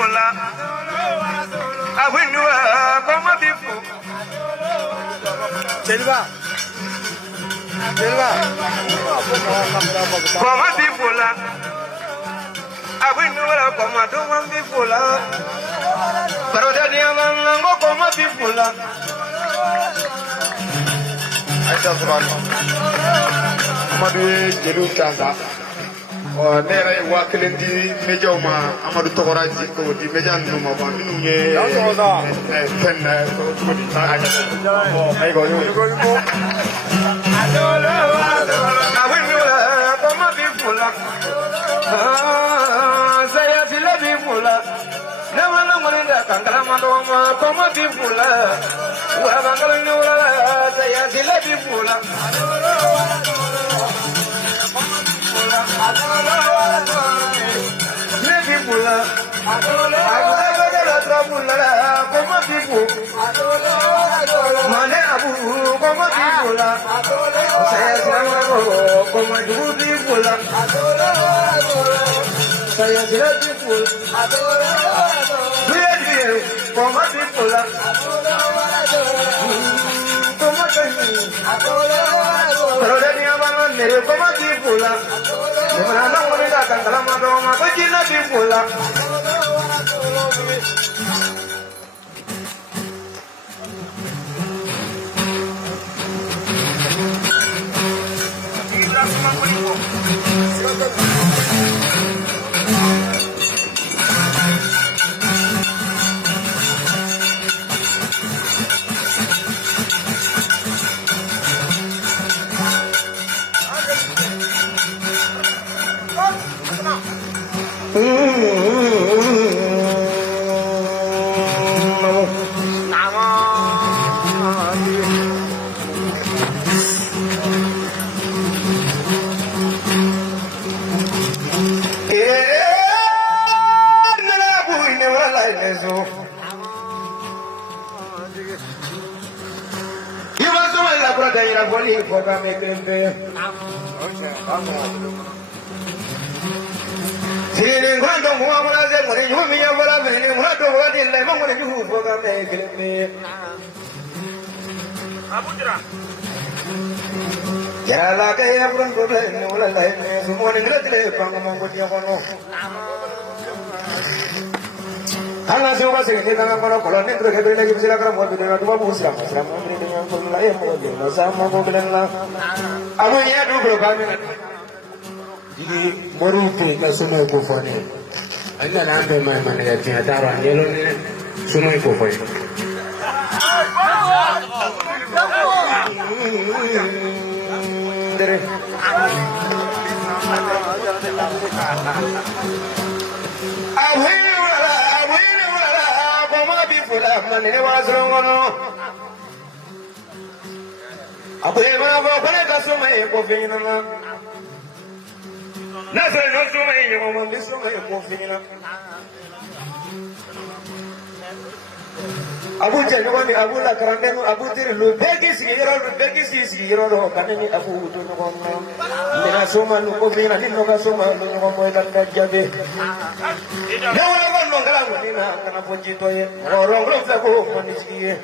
Fola. I win you come before. Silva. Silva. Come before. I win you come don't before. But the young go come before. I just run. Amadu Jeru Chanda. Nera wakilin di meja ma Amadu Tokora di ko di meja no ma ba minu ye pen ko di ta aja ai go yo Adolo awin yo come before. Say I feel before. Never know when that can come come before. Well, I'm going to say I feel before. Alla se va se queda con la colonna dentro che deve che la gramo di una tua musica, siamo con la e siamo con la amonia dubro camera. Di moruti che sono i cufoni. Anche l'ante mai mangiare ti dava glielo sono i cufoni. Abu Janwani, Abu La Grande, Abu Tiru, Begis, Hero, Kanani, Abu Dunham, Minasoma, Lukovina, Ninokasoma, Lukomo, Jabe. No one longer in a Kanapojito, or Rongo, the Go, on his ear.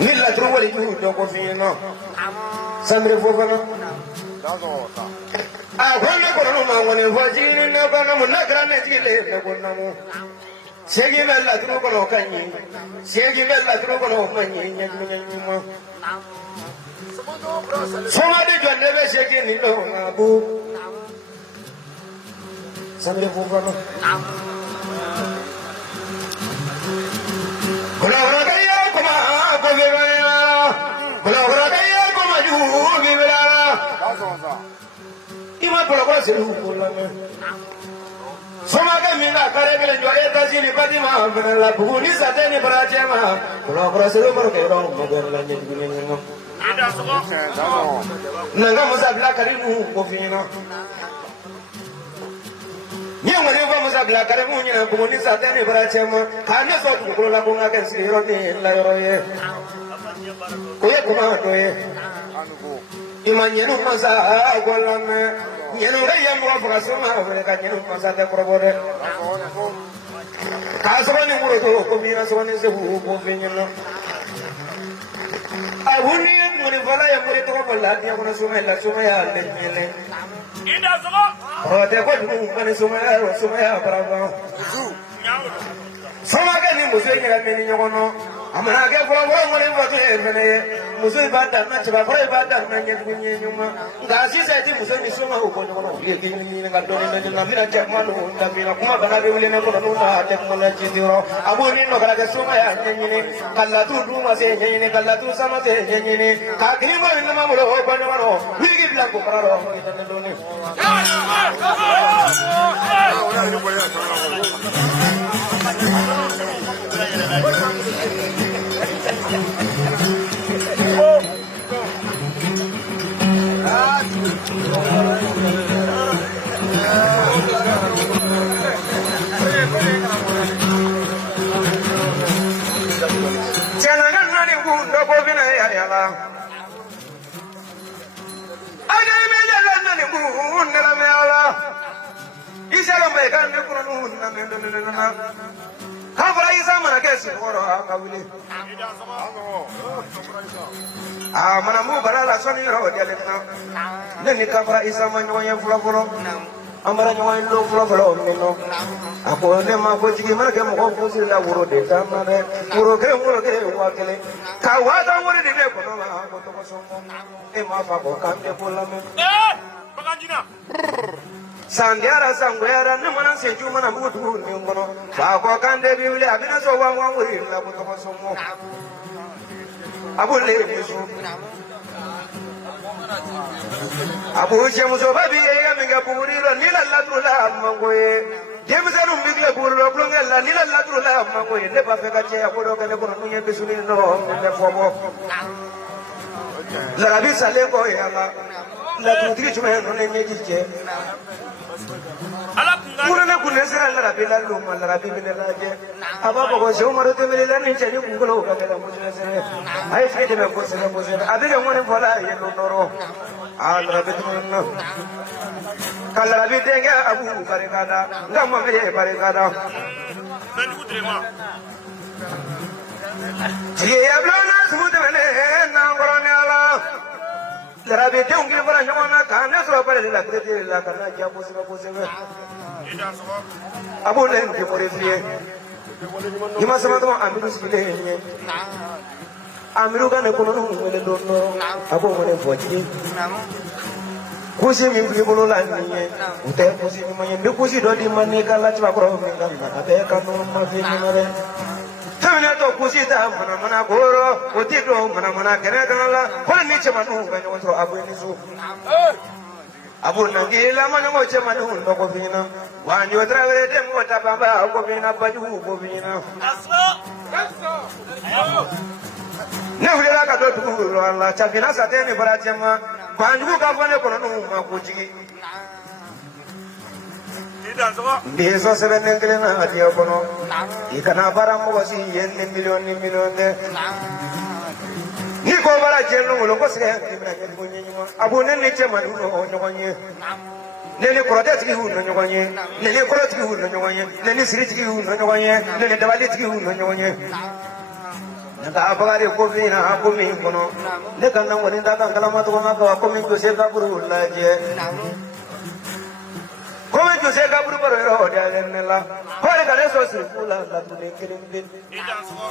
Nilla Truvoli, Dokofino, Sandra Fovano. I want when it was in the Banamo, not granted, Namo. Shaggy Bella Truco, Kanye, Shaggy Bella Truco, Kanye, somebody can never shake in Abu Sandra Fovano. Ima colaborasse con la Somaga mina carebele gioreta zini padima la pulisa teni bracema colaborasse perché rompo per la niente nanga musabla karimu kofina Nyama nyama musabla karimu nyina pulisa teni bracema kana so tu la bunga kan siro ni la roye Koye kuma toye Imanyenu masa golame Yenu ga yam wa fuka soma wa ka yenu masate korobore. Ka soma ni muro to ko bina soma ni se hu ko finyno. Abuni muri fala ya muri to ko la dia ko soma la soma ya le nyele. Inda soma. O te ko du ko soma ya bravo. Soma ga ni muso ni ga ni nyono. Amana ke ko muri fa to e fene muso ba da na chaba fa ba da na nye kunye nyuma. Ga si sa ti muso ni soma ko nyono. Ye ki ni ga do ni na mi na che ma no da mi na kuma bana be wile na ko no na te ko na chi diro. Abuni no ga ga soma ya nyini kala tu du ma se nyini kala tu sama se nyini ka kini mo ni ma mo ho ba no wi ki bla ko para ro ni na do ni. Mana mu barala soni ro diale na ni kabra isa man nyoye fulo fulo amara nyoye lo fulo fulo no ako ne ma ko jigi ma ke mo ko si la wuro de tamare wuro ke wa kele ka wa da wuro de ne ko no ma ko to so e ma fa ko kan de pola me Bagandina. Sandiara sangwera ne mana se ju mana mu du ni ngono fa ko kan de bi wuli abina so wa wuri la ko to so mo abule muso abu shemuso babi ya minga puriro nila latula mangoye jemsanu migla puriro plongela nila latula mangoye ne ba feka che akodo kane kono nunye bisuni no ne fobo la rabi sale ko ya la tutri chume no ne nyeje Murana kunesera la rabi la luma la rabi binelaje aba ko se umaro te melela ni chani kungulo ka kala musere ai fete me ko se abire ngone bola ye noro al rabi tunno kala rabi denga abu barekada ngam me barekada Nandu kutrema. ye ablana smude mele na ngorone ala rabi te ungi bora nyona kana so pare la krete la kana ja posebe Inda soma. abu len ke more fie ima sama to amiru sile nye amiru ga ne kono no wele do no abu mo ne foji kusi mi bi bolo la nye ute kusi mi manye ne kusi do di man ne kala chwa ko mi ga na te ka no ma fi ni re tamne to kusi ta mana goro oti do mana kene kana la ko ni chema no ga nyo to abu ni su abu nangila manya mo chema no ndo ko fina wanyo travere de mo ta baba ko fina baju ko fina ne hulera ka do tu Allah cha fina sa te mi bara chema banju ka fane ko no ma ko jigi Inda soma. de so se ben ngele na adiyo ko no ikana bara mo wasi yen ni million de ni ko bara jeno lo ko se ni bra ke ko nyi abu ne ne chema no nyonye nene korode tigi hu no nyonye nene koro tigi hu no nyonye nene siri tigi hu no nyonye nene dawali tigi hu no nyonye nda abagare ko vina ko mi kono ne kanna woni nda kan kala ma to na ko mi ko se ka buru la je ko mi ko se ka buru baro ro de ne la ko re ka ne so siri pula la tu ne kirim bin Inda soma.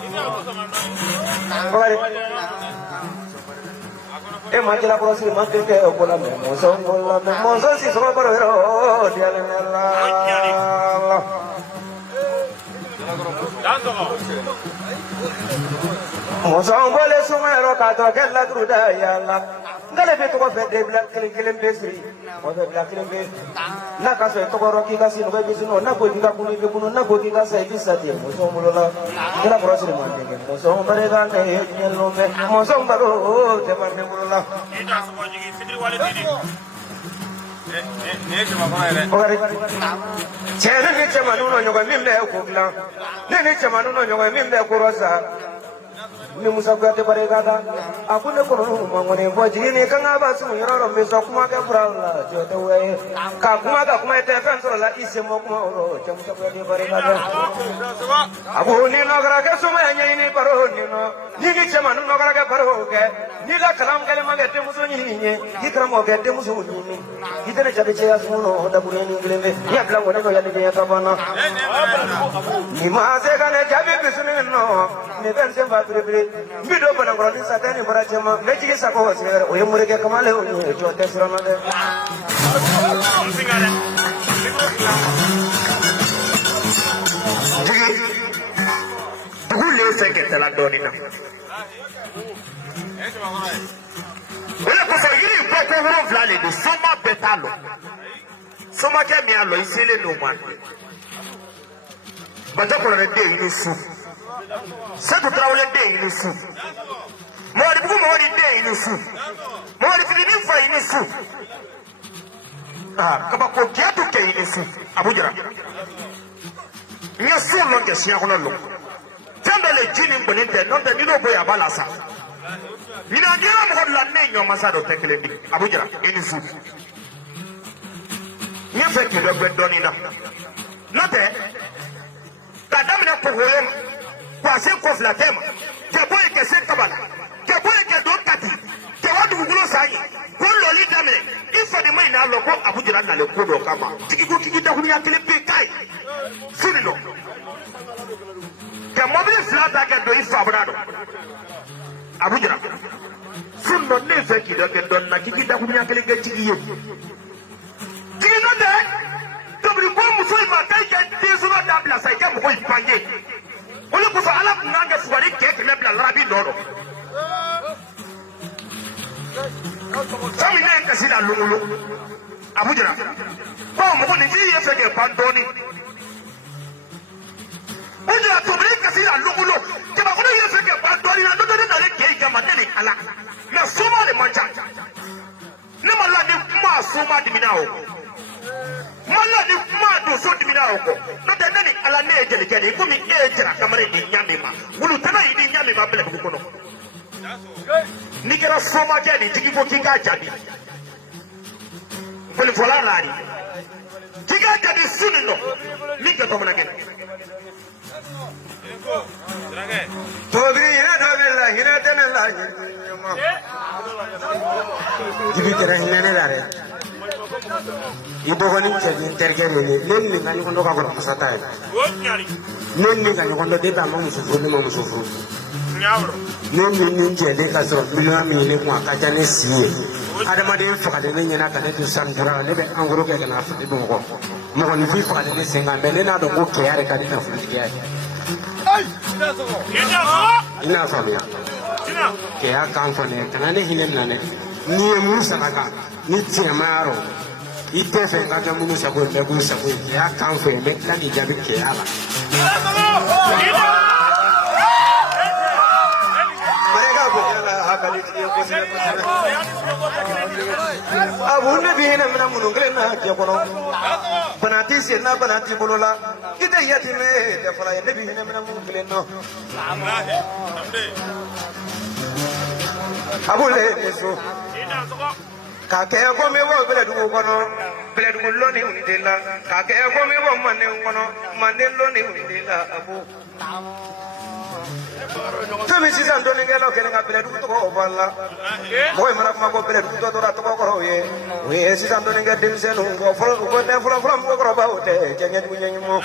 ko re e manjala ko siri man ke ko la mo so si so baro ro de ne la Mosong boleh sumero kato kella truda ya Allah. Ngale be to ko fede black kelen besri. O be black kelen be. Na ka so to ko roki ka sino be bisino na ko diga kunu be kunu na ko diga sa bisati. Mosong mulola. Kena proses mande ke. Mosong bare ga ne nyelo be. Mosong baro te mande mulola. Inda soma jigi sidri wale didi. Ne chema kona ile. Ogare. Chere ne chema nuno nyoga mimbe ko gla. Ne chema nuno nyoga mimbe ko rosa. ni musa kuyate barikada aku ne kono mangone bo jini kanga basu yoro me so kuma ke brala jote we ka kuma te fen so la ise mo kuma ro cham sa kuyate barikada abu ni nagara ke so ma nyai ni paro ni no ni ki chama no nagara ke paro ke ni la kalam kale mage te muso ni ni ki kram o ke te muso ni itene chabe che asuno da bune ni glende ya blango no ya ni ya tabana ni ma se kane chabe bisune no ni ben se ba bre bido bana ngoro ni satani barajema leji sa ko se o yemure ke kamale o ni jo te sirama de dugule se ke tala doni na wala ko yiri ko ko ro vlale do soma betalo soma ke mi alo isele no man bato ko re de ni su se to trawle de ni su mori bu mori de ni su mori ti ni fa ni su kaba ko ke to ke ni su abujara ni su lo ke sia ko lo tanda le jini ngone de no de ni no boya balasa ina ngira mo la ne nyo masado tekele di abujara ni su ni fe ki do doni na note kadamina ko hoyem kwase ko flatema ke boy ke se kabala ke boy ke do kati ke wadu gulo sai ko lo li damene ifo de mai na lo ko abujira na le ko do kama tiki ko kiki da huni akele pe kai suni no ke mobile flata ke do ifo abrado abujira sunno ne fe ki do ke don na kiki da huni akele ke tiki yo tiki no de tobri ko muso ma kai ke tesu ba da bla sai ke mo ko ipange ole ko fa ala kunanga fuwari ke me bla rabi dodo sami ne ka sida lungulu abujira ko mo ko ni ji ye fe ke pandoni ujira to bre ka sida lungulu ke ba ko ye fe ke pandoni na do na le ke ga madeli ala na suma le manja ne mala ni ma suma diminawo mala ni ma do so diminawo ko no de ni ala ne jeli jeli ko mi e jira kamare ni nyame ma wulu tana yi ni nyame ma bele ko no ni kera soma jadi tigi ko kinga jadi fole fola rari kinga jadi sunno ni ke to mana ke tobri ina dabilla hina tanalla jibi tera hina ne dare ibo goni chedi tergere ni lenni ngani ko ndoka ko pasata e lenni ngani ko ndo de ba mamu sufu ni mamu sufu lenni ni chedi ka so bila mi ni ko akaja ne siye adama de fa de ne nyana ka ne to sandura ne be angoro ke na fa de do ko mo ko ni fi fa de ne senga be ne na do ko ke yare ka di na fu di ya ai ina fa ya ke ya kan fa ne kana ne hinen na ne ni mu sanaka ni tiamaro ite fe ka ga munu sabo le bu sabo ya kan fe me la ni jabi ke ala barega ko ala ha kali ti ko se abu ne bi ne na munu ngre na ke ko no banati se na banati bolola ite yati me te fara ne bi ne na munu ngre no abu le so kake ko mi wo bele du kono bele du lo ni undela kake ko mi wo mane kono mane lo ni undela abu to mi sisan do ni ngelo kele ngabele du to ko balla moy mala ko bele du to ra to ko ye we sisan do ni ngedin senu ko folo ko ne folo ko ko ba hote jengen mu nyen mo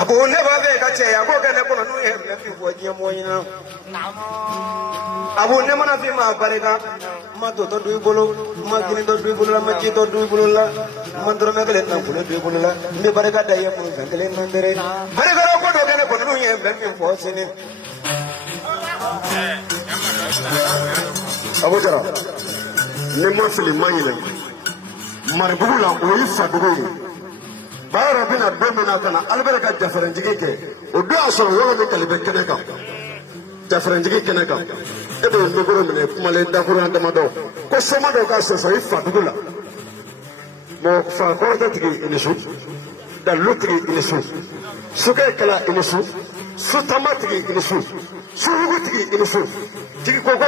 abu ne ba be ka che ya ko kene kono nu ye me fi wo je mo yin abu ne mana fi ma bareka ma to du bolo ma gini do du bolo ma ci to du bolo la ma ndoro me gele na bolo du bolo la ni bareka da ye mo gele na ndere bareka ro ko do gene ko nu ye be mi fo sini abu jara ne mo fili manyile mar bugula o yi fa bugu bayro bina domina kana albereka jafaren jigeke o do aso wo ni kalibe keneka jafaren jigeke keneka ebe ndogoro mine kumale dakuru andamado ko soma do ka so ifa dugula mo fa ko ta tigi inisu da lutri inisu suke kala inisu sotama tigi ini su surugu tigi ini su tigi koko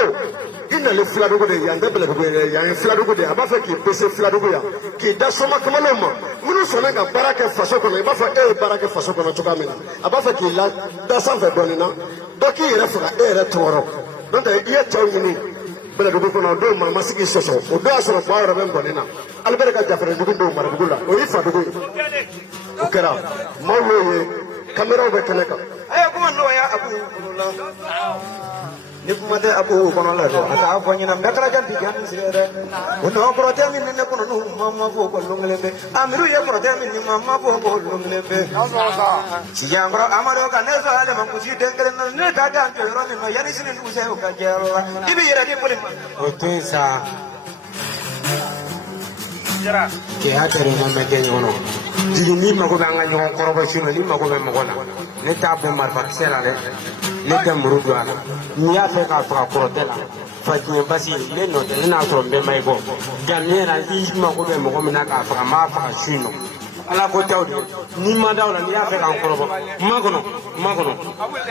i nalen filadugu de yan tɛ bɛlɛdugu ye yan ye filadugu de ye a b'a fɛ k'i pese filadugu yan k'i da soma kamalen ma minnu sɔnna ka baara kɛ faso kɔnɔ i b'a fɔ e ye baara kɛ faso kɔnɔ cogoya min na a b'a fɛ k'i la da sanfɛ dɔɔnin na dɔ k'i yɛrɛ faga e yɛrɛ tɔɔrɔ n'o tɛ i ye cɛw ɲini bɛlɛdugu kɔnɔ o don maramasigi sɔsɔ o don y'a sɔrɔ fa yɛrɛ bɛ ngɔni na alibɛri ka jafɛrɛndugu don marabugu la o y'i fadugu ye o kɛra maaw y'o ye kameraw bɛ kɛnɛ kan a ye kuma nɔgɔya a b'u bolo la ni kuma tɛ a b'u kɔnɔ la dɔn a k'a fɔ ɲɛna n bɛ kɛra janti janni sigi dɛ o nɔ kɔrɔtɛ min ni ne kɔnɔ n'u ma fɔ ko lon kelen bɛ amiru ye kɔrɔtɛ min ni ma fɔ ko lon kelen bɛ sijankɔrɔ amadu ka ne sɔrɔ ale ma kusi den kelen na ne t'a dan jɔ yɔrɔ min na yanni sini dugu sɛ o ka jɛ yɔrɔ la i b'i yɛrɛ di boli ma o to yen sa cɛya tɛrɛ ɲɔgɔn tɛ ɲɔgɔn na jigi n'i mago bɛ an ka ɲɔgɔn kɔrɔbɔ sini n'i mago bɛ mɔgɔ la ne t'a bɔ marifakisɛ la dɛ ne tɛ muru don a la n'i y'a fɛ k'a faga kɔrɔtɛ la fatiɲɛ basi ne nɔ tɛ ne n'a sɔrɔ n bɛɛ ma i bɔ gamiɲɛ na i mago bɛ mɔgɔ min na k'a faga n b'a faga su in nɔ ala ko t'aw de n'i ma da o la n'i y'a fɛ k'an kɔrɔbɔ makɔnɔ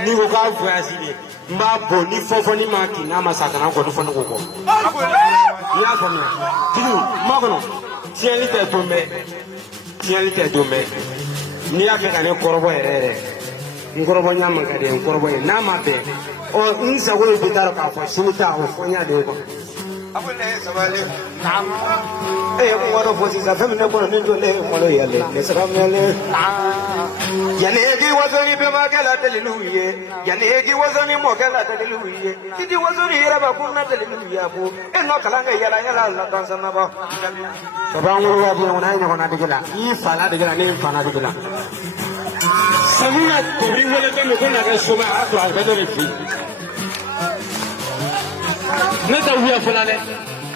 n'i ko k'a voyage de n b'a bɔ ni fɔfɔni ma kin n'a ma sa kana gɔni fɔ ne ko kɔ i y'a faamuya tigi makɔnɔ tiɲɛli tɛ don bɛɛ tiɲɛli tɛ don bɛɛ n'i y'a fɛ ka ne kɔrɔbɔ yɛrɛ yɛrɛ n kɔrɔbɔɲa man ka di n kɔrɔbɔ ye n'a ma bɛn ɔ n sago ye bi taara k'a fɔ sini ta o fɔ n y'a de ye kuwa. a ko ne ye sabali e ye kuma dɔ fɔ sisan fɛn min ne kɔnɔ ne jɔ ne ye malo yɛlɛ ne sara mɛlɛ yanni e k'i waso ni bɛnbakɛ la deliliw ye yanni e k'i waso ni mɔkɛ la deliliw ye i ti waso ni yɛrɛ ba kun na deliliw ye a ko e nɔ kalan kɛ yala yala la dansanaba baba an wolo waati kɔnɔ a ye ɲɔgɔnna dege la i fa la dege la ne ye n fa la dege la samuna kobiri wele bɛ min ko na kɛ soma a to a bɛ dɔ de fɛ yen ne tɛ wuya fɔla dɛ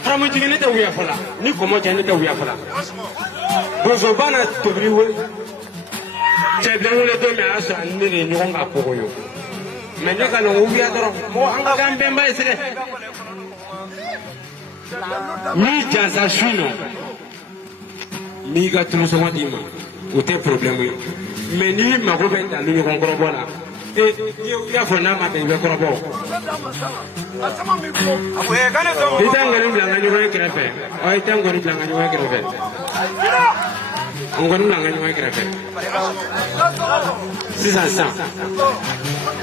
haramutigi ne tɛ wuya fɔla ni kɔmɔ cɛ ne tɛ wuya fɔla bozoba na tobiri wele cɛ bɛ wele don min a y'a sɔrɔ ne de ye ɲɔgɔn ka kogo ye mɛ ne ka na o wuya dɔrɔn mɔgɔ an ka kan bɛnba ye sɛgɛ n'i jansa su in nɔ n b'i ka tulusɔngɔ d'i ma o tɛ problème ye mɛ n'i mago bɛ dalu ɲɔgɔn kɔrɔbɔ la i y'a fɔ n'a ma bɛn i bɛ kɔrɔbɔ i tɛ nkɔni bila n ka ɲɔgɔn ye kɛrɛfɛ i tɛ nkɔni bila n ka ɲɔgɔn ye kɛrɛfɛ nkɔni bila n ka ɲɔgɔn ye kɛrɛfɛ sisan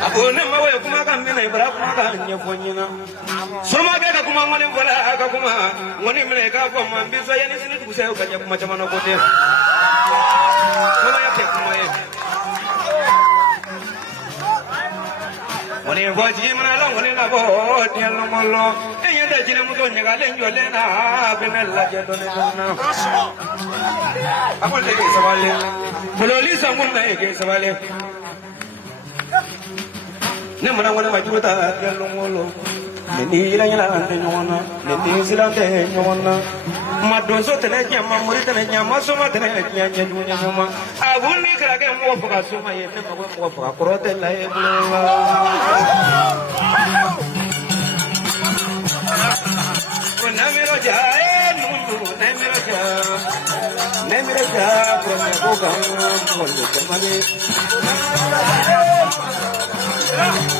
a ko ne mago ye kumakan min na i bara kumakan ɲɛfɔ n ɲɛna somakɛ ka kuma ŋɔni fɔla a ka kuma ŋɔni minɛ i k'a fɔ n ma n bɛ sɔn yanni sini dugusɛ o ka ɲɛ kuma caman na ko tɛ kumaya tɛ kuma ye ŋɔni fɔ jigi mana la ŋɔni labɔ diɲɛlɔmɔlɔ e ɲɛ tɛ jinɛmuso ɲagalen jɔlen na a bɛ ne lajɛ dɔɔnin dɔɔnin a ko ne k'i sabali bololi sɔnkun na e k'i sabali ne mana ŋɔni ma jugu ta diɲɛlɔmɔlɔ ne ni yɛlɛyɛlɛ an tɛ ɲɔgɔn na ne ni siran tɛ ɲɔgɔn na ma donso tɛnɛ diɲɛ ma mori tɛnɛ diɲɛ ma soma tɛnɛ diɲɛ ɲɛjugu ɲɛɲɔgɔn a ko ni kɛra kɛ mɔgɔ faga soma ye ne mago mɔgɔ faga kɔrɔ tɛ la ye bolo ko namiro ja numu namiro ja kɔrɔ ko kan mɔgɔ jama